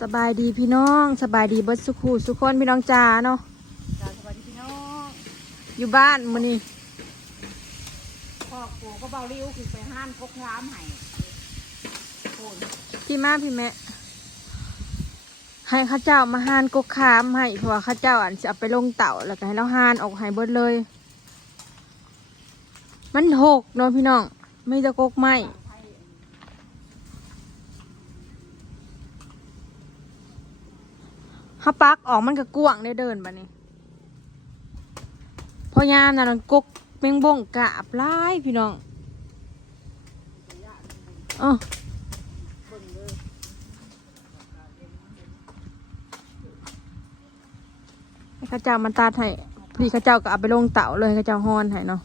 สบายดีพี่น้องสบายดีเบิดสุขูสุขคนพี่น้องจ้าเนาะจ้าสวัสดีพี่น้องอยู่บ้านมื้อนี้พ่อปู่ก็เบาริ้วคือไปห้านพกน้ำให้โอ้ยพี่มาพี่แม่ให้ข้าเจ้ามาหานกกขามให้เพราะว่าข้าเจ้าอันจะเอาไปลงเต่าแล้วก็ให้เราหานออกให้เบิดเลย มันหกเนาะพี่น้องไม่จะกกไม้ ฮับปักออกมันก็กวางได้เดินบัดนี้พอยามน่ะมันกกเมงบ่งกาบหลายพี่น้องเออข้าเจ้ามันตัดให้พี่ข้าเจ้าก็เอาไปลงเต่าเลยข้าเจ้าฮอนให้เนาะ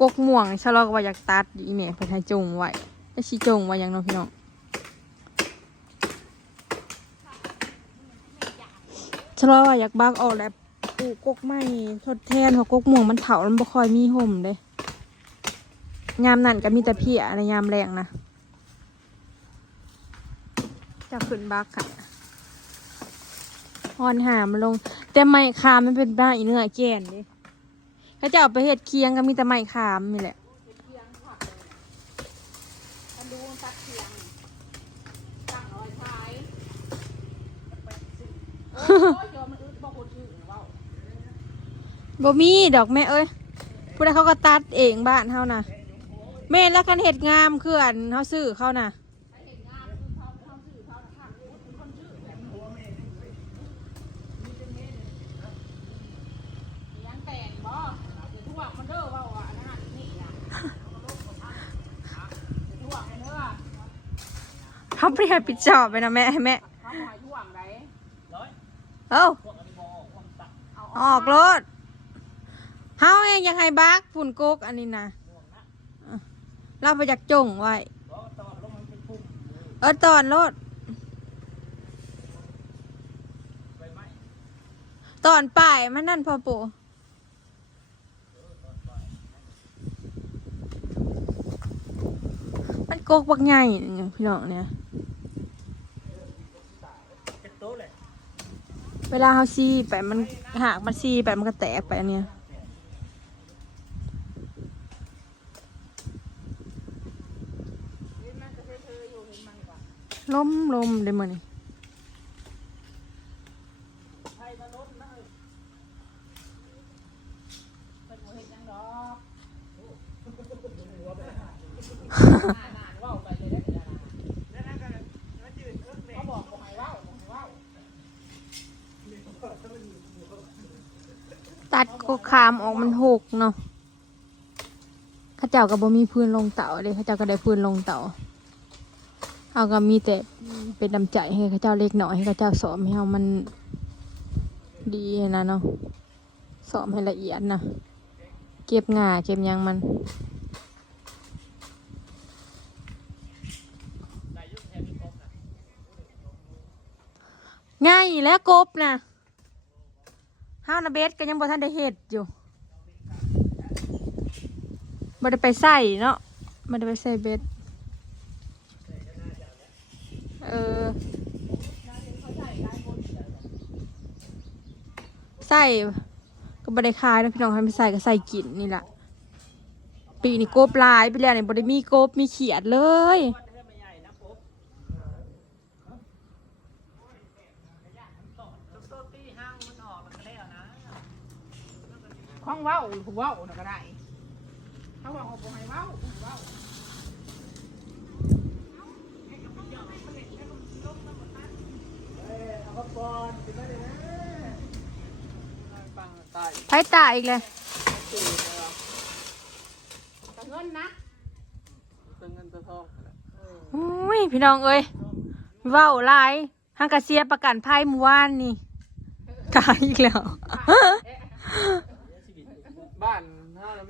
กกม่วงชะลอกว่าอยากตัดอีเมลเพิ่นให้จงไว้จะชี้จงไว้หยังเนาะพี่น้องชะลอว่าอยากบักออกแล้วปลูกกกไม้ทดแทนเพราะกกม่วงมันเถามันบ่ค่อยมีห่มเด้ยามนั่นก็มีแต่เพียในยามแรงนะจะขึ้นบักค่ะฮอนหามลง แต่ไม้คามมันเป็นบ้าอีเนื้อแก่นดิาจะเอาไปเฮ็ดเคียงก็มีแต่ไม้คามนี่แหละมันดูมันตัดเทียงตั้งรอยท้ายไปซื้อโอ้ยเดี๋ยวมันอึดบอกคนชื่อเว่าบ่มีดอกแม่เอ้ยผู้ใดเขาก็ตัดเองบ้านเฮานะแม่นแล้วกันเห็ดงามคืออันเฮาซื้อเขานะใช้เห็นงานคือเขาเขาชื่อเขาข้างคนคนชื่อแบบหัวแม่มีเป็นเมตรยังแต่งบ่เดี๋ยวทั่วมันเด้อเว่าอะนั่นนี่นะเดี๋ยวทั่วมันเด้อ เขาเปลี่ยนปิดจอบไปนะแม่ให้แม่เขาหอยท่วงไหนเอ้าเอาออกรถเฮาเองยังให้บักฝุ่นกกอันนี้นะเราไปจากจงไว้เออตอนรถตอนป่ายมันนั่นพอปู่มันโกกบักใหญ่พี่น้องเนี่ย เวลาเขาซีไปมันหากมันซีไปมันก็แตกไปอันเนี่ยล้มลมเลยมันนี่เป็นหัวเห็ดยังดอกนานๆว่าไปเลยได้เวลาเขาบอกบอกให้ว่าบอกให้ว่า ตัดก็ขามออกมันหกเนาะข้าเจ้าก็บ่มีพื้นลงเต่าเลยข้าเจ้าก็ได้พื้นลงเต่าเอาก็มีแต่เป็นน้ำใจให้ข้าเจ้าเล็กหน้อยให้ข้าเจ้าสอนให้เฮามันดีนะเนาะสอนให้ละเอียดนะเก็บง่าเก็บยังมันง่ายแล้วกบนะ ห้าวนะเบสก็ยังบ่ทันได้เฮ็ดอยู่บ่ได้ไปใส่เนาะบ่ได้ไปใส่เบสเออใส่ก็บ่ได้ขายนะพี่น้องให้ไปใส่ก็ใส่กินนี่แหละปีนี้กบลายไปแล้วนี่บ่ได้มีกบมีเขียดเลย ข้อง เว้าผู้เว้าน่ะก็ได้เขาบอกว่าบอกให้เว้าเว้าไผตาอีกเลยแต่เงินนะอุ้ยพี่น้องเอ้ยเว้าหลายฮังกะเสียประกันภัยเมื่อวานนี่ตายอีกแล้วบ้าน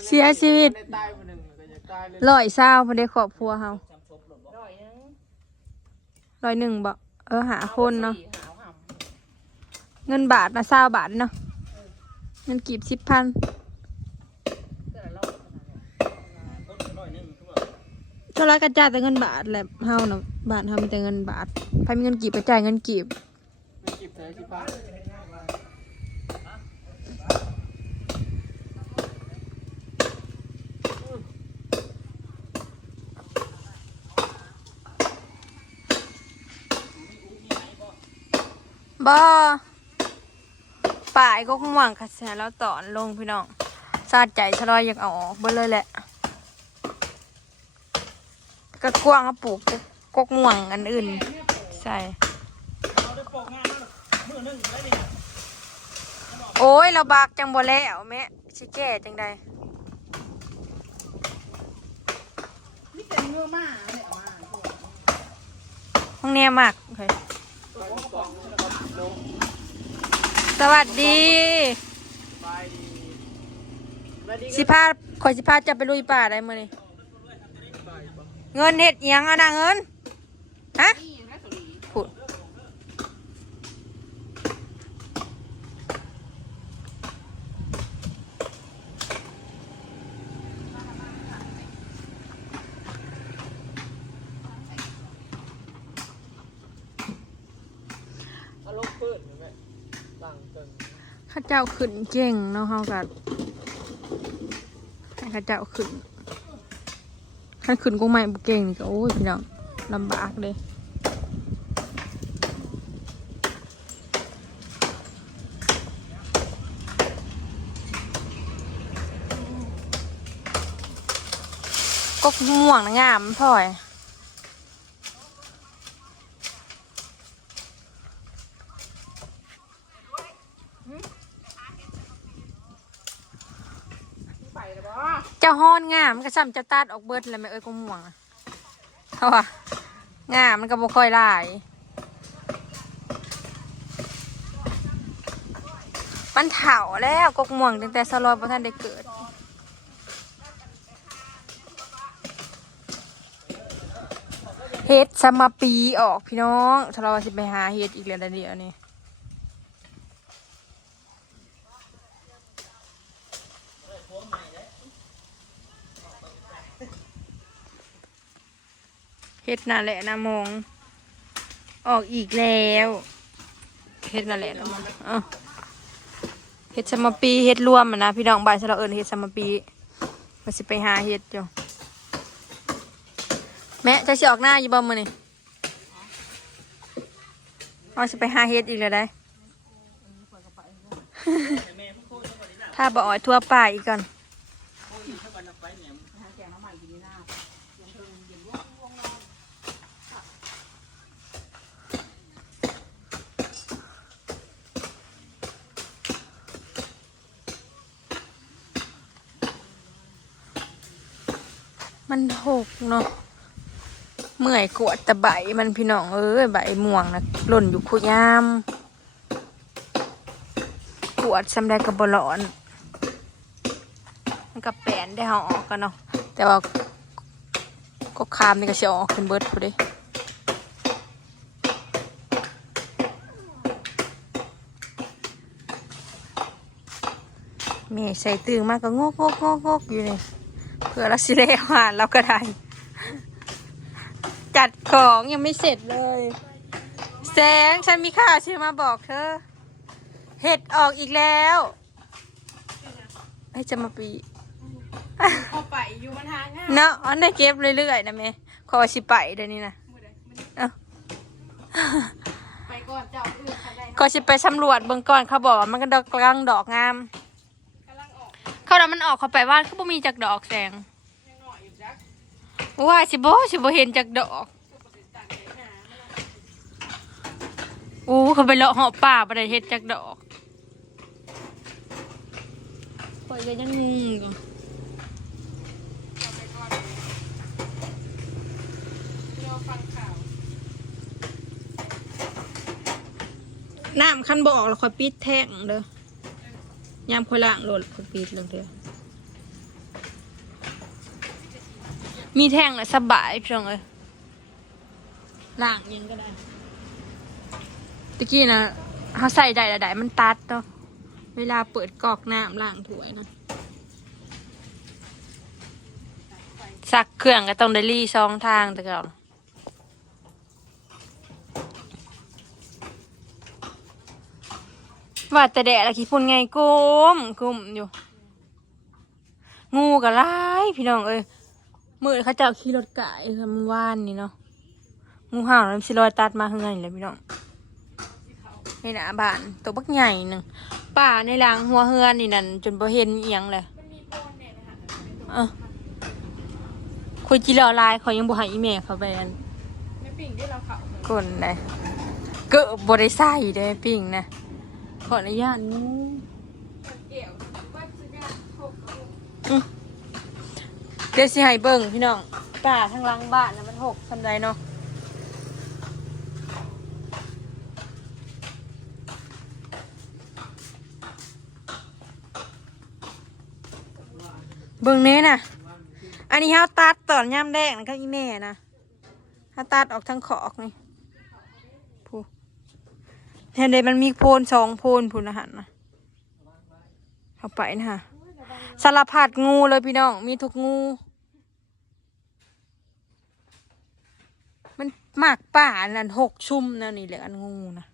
เสียชีวิตได้ตายคนหนึ่งก็อยากตายเลยร้อยเศร้าพอได้ครอบครัวเฮาร้อยหนึงร้อยหนึ่งบ่เออหาคนเนาะสี่หาวหเงินบาทมาเศร้าบาทเนาะเงินกีบสิบพันเกิดละรอบขนาดนั้นก็ร้อยกระจายแต่เงินบาทแหละเฮานะบาทเฮามีแต่เงินบาทใครมีเงินกีบไปจ่ายเงินกีบ ไม่กิบใส่สิป้า บ่ป่ายก็คงหวังคัดแสแล้วตอนลงพี่น้องซาดใจชะลอยอยากเอาออกเบิดเลยแหละก็กว้างเอาปลูกกกม่วงอันอื่น ใส่โอ้ย เราบากจังบ่แล้วแม่สิแก่จังใดนี่เป็นเนื้อหมาเนี่ยเอามาห้องแน่มากโอเค สวัสดีไปดีไปดีสิพาคอยสิพาจะไปลุยป่าได้มื้อนี้ไปบ่เงินเฮ็ดอิหยังอะนะเงิน ฮะ นี่นะสุรี พูด เอาลบเปิดไหมตั้งตึง ข้าเจ้าขึ้นเก่งเนาะเฮากันให้ข้าเจ้าขึ้นคันขึ้นกูใหม่บ่เก่งนี่ก็โอ้ยพี่น้องลำบากเลยกกม่วงนะงามพ่อย ไปเลยบ่ เจ้าฮ้อนงามมันก็ซ้ำจะตัดออกเบิดแล้วแม่เอ้ยกกม่วงอะเพราะว่างามมันก็บ่ค่อยหลายมันเถาแล้วกกม่วงตั้งแต่สลอยบ่ทันได้เกิดเฮ็ดสมาปีออกพี่น้องถ้าเราสิไปหาเฮ็ดอีกแล้วเดียวนี้ เฮ็ดนั่นแหละนะมอง ออกอีกแล้วเฮ็ดนั่นแหละนะมองเอ้าเฮ็ดสมปีเฮ็ดรวมอะนะพี่น้องบ้านเราเอิ้นเฮ็ดสมปีว่าสิไปหาเฮ็ดอยู่แม่จะสิออกหน้าอยู่บ่มื้อนี่เอาสิไปหาเฮ็ดอีกแล้วได้ถ้าบ่ออยทั่วป่าอีกก่อน หาแกงน้ำมันกินนี่หน้า มันหกเนาะเมื่อยกวดแต่ใบมันพี่น้องเอ้ยใบม่วงนะหล่นอยู่คุยามกวดสำได้กับบร้อน มันก็แปนได้เฮาออกกันเนาะแต่ว่าก็คามนี่ก็สิเอาออกขึ้นเบิดพู้นเด้แม่ใส่ตึงมากก็งกงกงกงกอยู่นี่ เพื่อเราสิเลหานเราก็ได้ จัดของยังไม่เสร็จเลย แสงฉันมีข่าวชื่อมาบอกเธอ เห็ดออกอีกแล้วให้จะมาปีเอาไปอยู่มันหาง่ายเนาะอันได้เก็บเรื่อยๆนะเมขอสิไปเดี๋ยวนี้นะมื้อใดมื้อนี้เอ้าไปก่อนเจ้าอื่นใครได้ก็สิไปสำรวจเบื้องก่อนเขาบอกว่ามันก็ดอกกำลังดอกงามกำลังออก เขาเรามันออกเขาไปว่านเขาบ่มีจากดอกแสงว่าสิบ่สิบ่เห็นจากดอกอู้เขาไปเลาะเหาะป่าบ่ได้เฮ็ดจากดอกข่อยยังงงอยู่เอาไปก่อนน้ำคันบออกแล้วค่อยปิดแท่งเด้อ ยามค่อยล้างรถค่อยปิดลงเด้อมีแท่งแล้วสบายพี่น้องเอ้ยล้างยังก็ได้ตะกี้นะเขาใส่ได้ละได้มันตัดเนาะเวลาเปิดกอกน้ำล้างถ้วยนะสักเครื่องก็ต้องได้รีสองทางแต่ก่อน ว่าแต่แดดละขี้พุ่นไงกุ้มกุ้มอยู่ งูก็ร้ายพี่น้องเอ้ยมือเขาเจ้าขี่รถไก่ทำว่านนี่เนาะงูเห่าน้ำสิลอยตัดมาข้างในเลยพี่น้องนี่นะบ้านตัวบักใหญ่หนึ่งป่าในรางหัวเฮือนนี่นั่นจนบ่เห็นเอียงเลยมันมีโปนเนี่ยนะคะเออคุยจีรอไลน์เขายังบ่ให้อีเมลเขาไปอันไม่ปิ่งที่เราเขาเลยกดเลยเก็บ่ได้ใส่เด้ปิ่งนะ ขออนุญาตงูเกี่ยวว่าจะได้เดี๋ยวสิให้เบิ่งพี่น้องป่าทางหลังบ้านนะมันหกสำใดเนาะเบิ่งเน้น่ะอันนี้เฮาตัดตอนย่ำแดงนะครับอีแม่นะถ้าตัดออกทั้งขอกนี่ เห็นเดมันมีโพนสองโพนพูนอาหารนะเข้าไปนะฮะสารพัดงูเลยพี่น้อง มีทุกงู มันหมากป่านั่นหกชุ่มนั่นนี่แหละอันงูนะ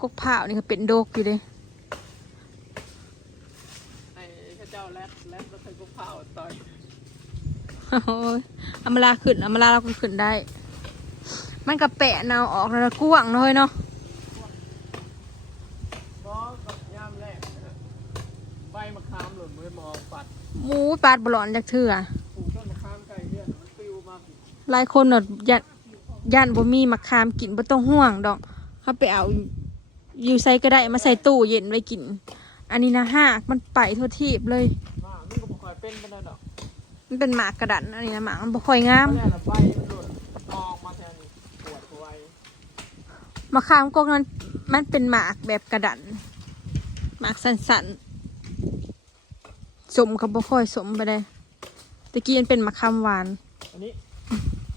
กกเผานี่ก็เป็นโดกอยู่เลย ไอ้ข้าเจ้าแรดแรดแล้วเคยกุ๊กเผาต่อย โอ้ยเอามาลาขึ้นเอามาลาเราก็ขึ้นได้ มันกับแปะเนาออกแล้วกว้างเลยเนาะบอกับย่ามแรกนะใบมะขามหล่นมือมองปัดหมูปาดบลอนจากเถื่อปลูกต้นมะขามไก่เลือดมันปลิวมาผิดหลายคนเนดยันยันบ่มีมะขามกินบ่ต้องห่วงดอกเขาไปเอาอยู่ใส่ก็ได้มาใส่ตู้เย็นไว้กิน อันนี้นะฮากมันไปทั่วทีบเลยมากมันก็บ่ค่อยเป็นปานใดดอก มันเป็นหมากกระดันอันนี้นะหมากมันบ่ค่อยงามเพราะแรกน่ะใบมันหล่นออกมาแทนนี่ปวดหัวไว้มะขามกกนั้นมันเป็นหมากแบบกระดัน หมากสันๆสมเขาบ่ค่อยสมไปเลยตะกี้มันเป็นมะขามหวาน อันนี้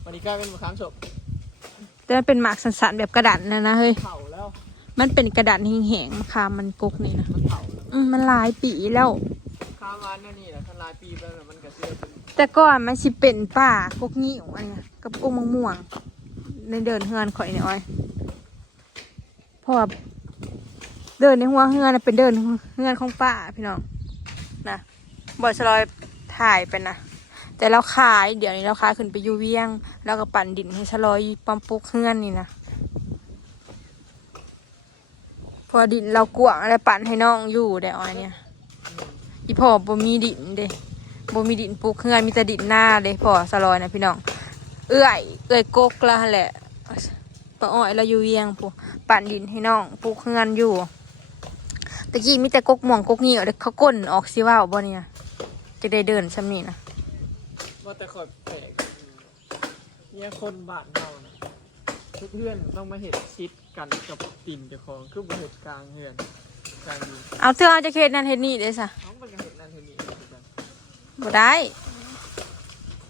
วันนี้กลายเป็นมะขามสดแต่มันเป็นหมากสันๆแบบกระดันนะนะเฮ้ย เผาแล้ว มันเป็นกระดันแห้งๆมะขามมันกกนี่นะมันเผาแล้วอืมมันหลายปีแล้ว ข้าวหวานเนี่ยนี่แหละทลายปีไปแล้วมันก็เสียเป็น แต่ก่อนมันสิเป็นป่ากกงิ้วอันเนี้ยกับกกมะม่วงในเดินเฮือนข่อยเนี่อ้อยเพราะว่าเดินในหัวเฮือนน่ะเป็นเดินเฮือนของป้าพี่น้องนะบอสลอยถ่ายเป็นะแต่เราขายเดี๋ยวนี้เราขายขึ้นไปอยู่เวียง แล้วก็ปั่นดินให้ชลอยปั๊มปุกเฮือนนี่นะพอดินเรากวางแล้วปั่นให้น้องอยู่ได้อ้อยเนี่ยอีพ่อบ่มีดินเด้ บ่มีดินปลูกเฮือนมีแต่ดินหน้าเลยพอสลอยนะพี่น้อง เอื้อยเอื้อยกกละหั่นแหละปะอ้อยเราอยู่เวียงปูปั่นดินให้น้องปลูกเฮือนอยู่ตะกี้มีแต่กกม่วงกกเหี่ยวเด็กเขาก้นออกสิว่าวบ่เนี่ยจะได้เดินซ้ำนี่นะว่าแต่คอยแปลกเนี่ยคนบ้านเรานะทุกเรื่องต้องมาเห็ดชิดกันกับตินเจ้าของคือบ่เห็ดกลางเฮือนกลางดินเอาเธอเอาจะเฮ็ดนั่นเฮ็ดนี่เด้ซะเขามันก็เห็ดนั่นเห็ดนี่เหมือนกัน บ่ได้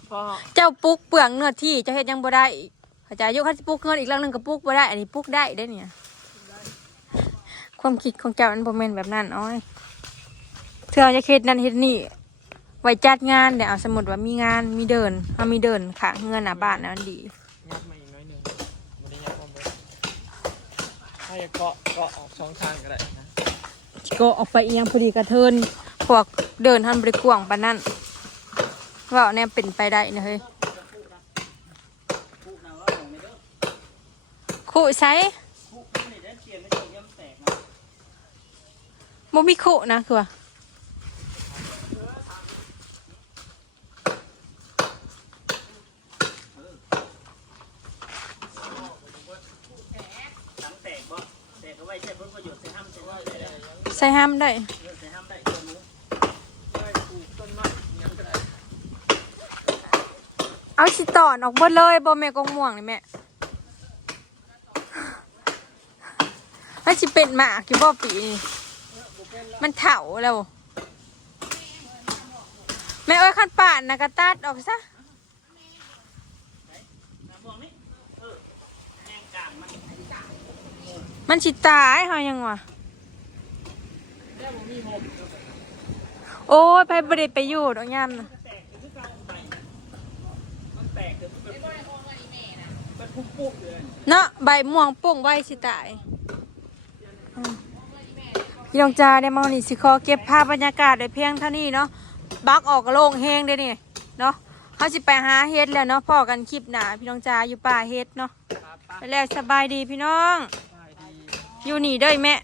เพราะเจ้าปลูกเปลืองเนื้อที่เจ้าเฮ็ดยังบ่ได้อีกเข้าใจอยู่คันสิปลูกเงินอีกหลังหนึงก็ปลูกบ่ได้ อันนี้ปลูกได้เด้เนี่ย ความคิดของเจ้ามันบ่แม่นแบบนั้นอ้อยเธอเอาจะเฮ็ดนั่นเฮ็ดนี่ไว้จัดงานเดี๋ยวเอาสมมติว่ามีงานมีเดินถ้ามีเดินค่ะเงินหน้าบ้านนะมันดี งัดมาอีกน้อยหนึ่งมันได้ยัดมาเบิดถ้าจะเกาะเกาะออกสองทางก็ได้นะ ก็ออกไปเอียงพอดีกระเทิน พวกเดินทันบริกวางปานนั่นว่าเนี่ยเป็นไปได้นะเฮ้ยคู่ใช้บ่มีคู่นะคือว่าใช้ผลประโยชน์ใช้ห้ำใช้ว่าได้ได้ใส่ห้ามได้ใช้ห้ำได้ตัวหนู ได้ปลูกต้นไม้ยังก็ได้ เอาสิตอนออกเบิดเลยบ่แม่กงม่วงนี่แม่มันสิเป็นหมากอยู่บ่ปีนี่มันเถาแล้ว แม่เอ้ยขันป่านนะกระตัดออกซะมันสิตายเฮายังวะโอ้ยไปบ่ได้ไปอยู่ดอกยามน่ะ แตกคือเก่าใหม่มันแตกเดี๋ยวมันเป็น เป็นปุ๊บๆเลยเนาะใบม่วงโป่งใบสิตายอืมพี่น้องจ้าได้มาวันนี้สิขอเก็บภาพบรรยากาศได้เพียงเท่านี้เนาะบักออกกระโลงแฮงเด้นี่เนาะเฮาสิไปหาเฮ็ดแล้วเนาะพอกันคลิปหน้าพี่น้องจ้าอยู่ป่าเฮ็ดเนาะปลาปลาไปแล้วสบายดีพี่น้องได้ดีอยู่นี่เด้อแม่